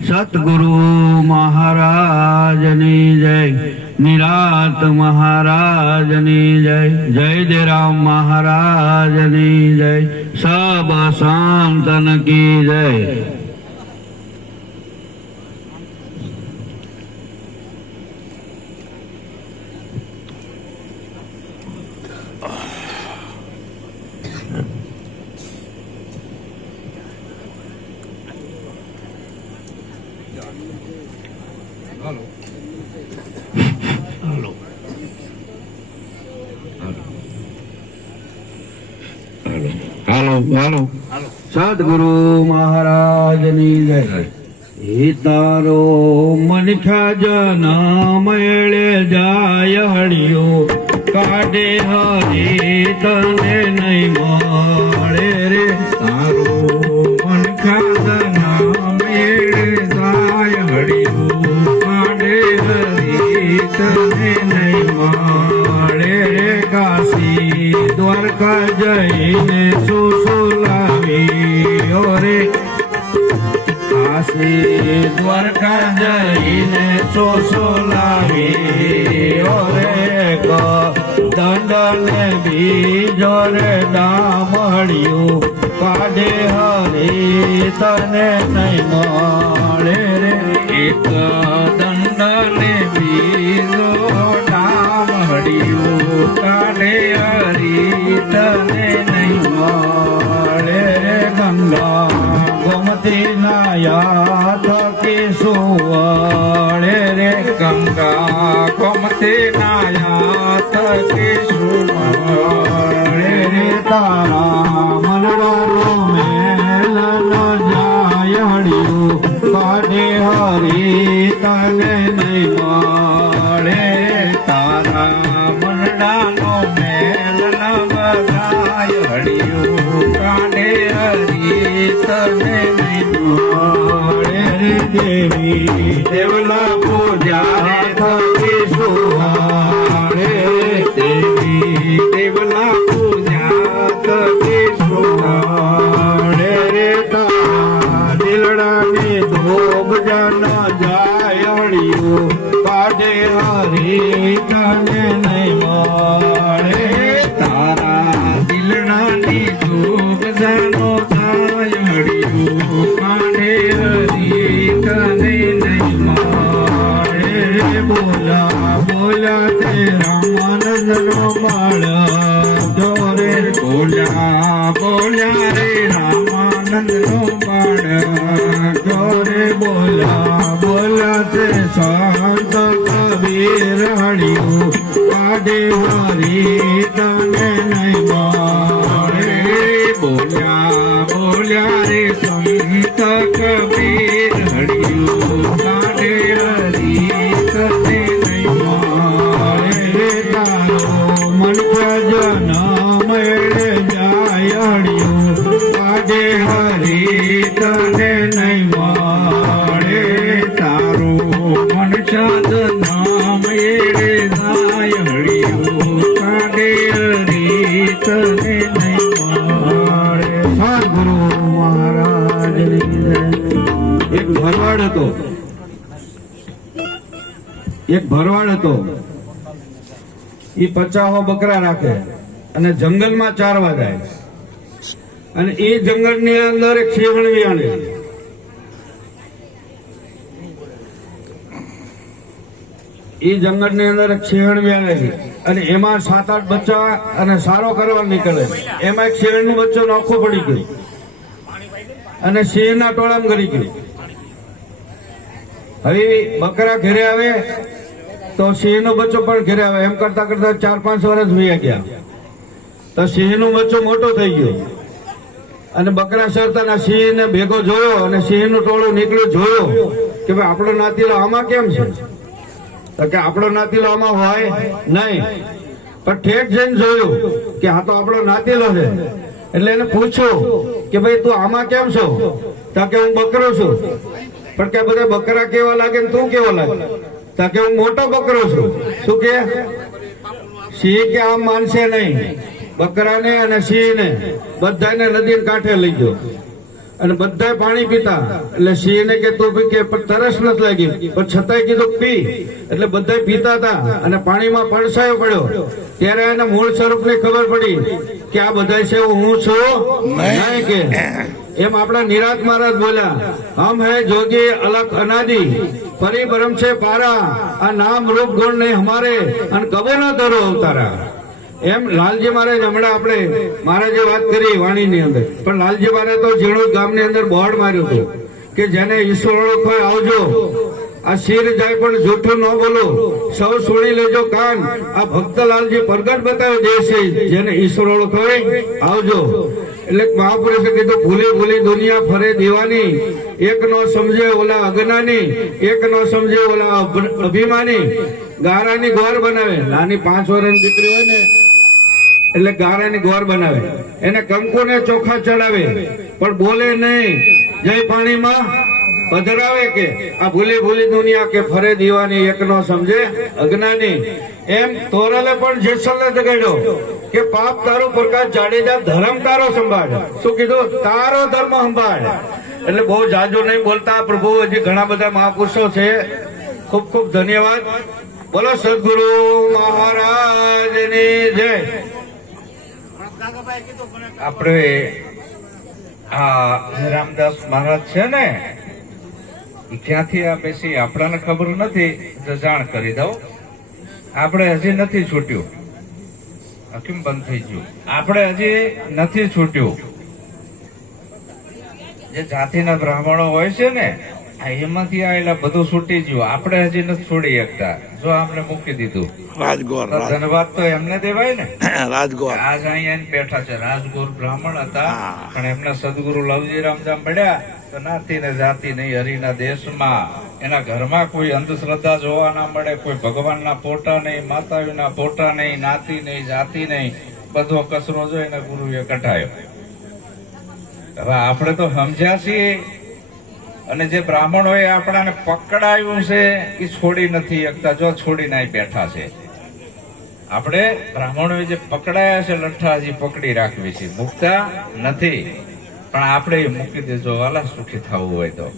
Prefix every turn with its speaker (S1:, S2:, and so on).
S1: સતગુરુ મહારાજની જય નિરાત મહારાજની જય જય દેરામ મહારાજની જય સબ શાંતન કી જય. હાલો હાલો સદગુરુ મહારાજની જય હે તારો મનખા જન મેળે જાય હળિયો. કાઢે હરી તને નહીં મળે જઈને સુસુલાવી રે. આશી દ્વારકા જઈને સુસુલાવી ઓરે ક દંડને બીજો રે ડામડિયું, કાઢે હરી તને નહીં મળે રે. એક દંડને બીજો ડામડિયું, કાઢે હરી તને થકી સુવળે રે ગંગા, ગોમતી નાયા થકી સુવળે રે તારા મનડાનો મેલન જાય હળિયું કાઢે હરી તને નહીં મળે. તારા મનડાનો દેવી. દેવલા પૂજા થકી સુહાળે દેવી દેવલા પૂજા થકી સુહાળે રે તારા દિલડાની ધોબ જન જાય હળિયું કાઢે હરી તને નહીં બોલા બોલા તે રામાનંદ નો માળ જોરે બોલ્યા બોલ્યા રે રામાનંદ નો બાળ જોરે બોલ્યા બોલ્યા તે સંત કબીર હળિયું, કાઢે હરી મળે સદગુરુ મહારાજની એક ભરવાડ હતો. એક ભરવાડ હતો. એ પચાસો બકરા રાખે અને જંગલમાં ચારવા જાય. અને એ જંગલની અંદર એક શેવણ વિયાણે એ જંગલની અંદર સિંહણ છે. અને એમાં સાત આઠ બચ્ચા અને સારો કરવા નીકળે એમાં એક સિંહણનું બચ્ચું નોખું પડી ગયું. અને સિંહના ટોળામાં કરી ગયું. હવે બકરા ઘેરે આવે તો સિંહનો બચ્ચો પણ ઘરે આવે. એમ કરતા કરતા ચાર પાંચ વર્ષ વયા ગયા. તો સિંહનું બચ્ચો મોટો થઈ ગયો. અને બકરા સરતાના સિંહને ભેગો જોયો અને સિંહનું ટોળું નીકળ્યું જોયો કે ભાઈ, આપણો નાતીલો આમાં કેમ છે? તો કે આપણો નાતીલો આમાં હોય? નહીં. પણ ઠેઠ જઈને જોયું કે આ તો આપણો નાતીલો છે. એટલે એને પૂછ્યું કે ભાઈ, તું આમાં કેમ છો? તો કે હું બકરો છું. પણ કે બધા બકરા કેવા લાગે ને તું કેવો લાગે? તો કે હું મોટો બકરો છું. શું કે? સિંહ કે આમ માનશે નહીં. બકરાને અને સિંહને બધાને નદી કાંઠે લઈ ગયો. અને બધા પાણી પીતા. એટલે સિંહને કે તું કે તરસ નથી લાગી. પણ છતાંય કીધું, પી. એટલે બધાય પીતા હતા અને પાણીમાં પડસાયો પડ્યો. ત્યારે એને મૂળ સ્વરૂપની ખબર પડી કે આ બધા છે, હું છું. કે. એમ આપણા નિરાત મહારાજ બોલ્યા, હમ હે જોગી અલગ અનાદિ, પરિભ્રમ છે પારા, આ નામ રૂપ ગુણ નહીં હમારે, અને કબો ન ધરો અવતારા. એમ લાલજી મહારાજ હમણાં આપણે મહારાજે વાત કરી વાણીની અંદર, પણ લાલજી મહારાજ તો ઝીણું ગામની અંદર બોર્ડ માર્યું હતું, કે જેને ઈશ્વર હોય આવજો. આ શિર જાય પણ જૂઠું ન બોલો. સૌ સુણી લેજો કાન. આ ભક્ત લાલજી પ્રગટ બતાવે દેશે જેને ઈશ્વર હોય આવજો. એટલે મહાપુરુષે કીધું, ભૂલી ભૂલી દુનિયા ફરે દેવાની. એક નો સમજે ઓલા અજ્ઞાની, એક નો સમજે ઓલા અભ- અભિમાની. ગારાની ગોર બનાવે. નાની પાંચ વર્ષની દીકરી હોય ને એટલે ગારાની ગોર બનાવે. એને કંકુને ચોખા ચડાવે. પણ બોલે નહીં. જય પાણીમાં પધરાવે કે? આ ભૂલી ભૂલી દુનિયા કે ફરે દીવાની એક નો સમજે અજ્ઞાની. એમ તોરલે પણ જેસલને દગાડ્યો કે પાપ તારો પ્રકાશ જાડેજા ધર્મ તારો સંભાળ. શું કીધું? તારો ધર્મ સંભાળ. એટલે બહુ જાજુ નહીં બોલતા પ્રભુ, હજી ઘણા બધા મહાપુરુષો છે. ખૂબ ખૂબ ધન્યવાદ. બોલો સદગુરુ મહારાજની જય
S2: આપણે આ રામદાસ મહારાજ છે ને ક્યાંથી આ બેસી આપણાને ખબર નથી જાણ કરી દઉં. આપણે હજી નથી છૂટ્યું. કેમ બંધ થઈ ગયું? આપણે હજી નથી છૂટ્યું. જે જાતિના બ્રાહ્મણો હોય છે ને એમાંથી આવેલા બધું છૂટી ગયું. આપણે હજી નથી છોડી શકતા. જો આપણે મૂકી દીધું.
S3: રાજગોર
S2: ધન્યવાદ તો એમને દેવાય ને?
S3: રાજગોર.
S2: આજ અહીંયા બેઠા છે. રાજગોર બ્રાહ્મણ હતા. પણ એમને સદગુરુ લવજી રામજામ મળ્યા તો નાતી ને જાતિ નહીં હરિના દેશમાં. એના ઘરમાં કોઈ અંધશ્રદ્ધા જોવા ના મળે કોઈ ભગવાનના ફોટા નહીં માતાજીના ફોટા નહીં નાતી નહીં જાતિ નહીં. બધો કચરો જોઈને ગુરુએ કઢાયો. હવે આપણે તો સમજ્યા છીએ અને જે બ્રાહ્મણોએ આપણાને પકડાયું છે એ છોડી નથી શકતા, જો છોડીને અહીં બેઠા છે. આપણે બ્રાહ્મણોએ જે પકડાયા છે, લઠ્ઠા હજી પકડી રાખવી છે. મુકતા નથી. પણ આપણે મૂકી દેજો, વાલા, સુખી થવું હોય તો.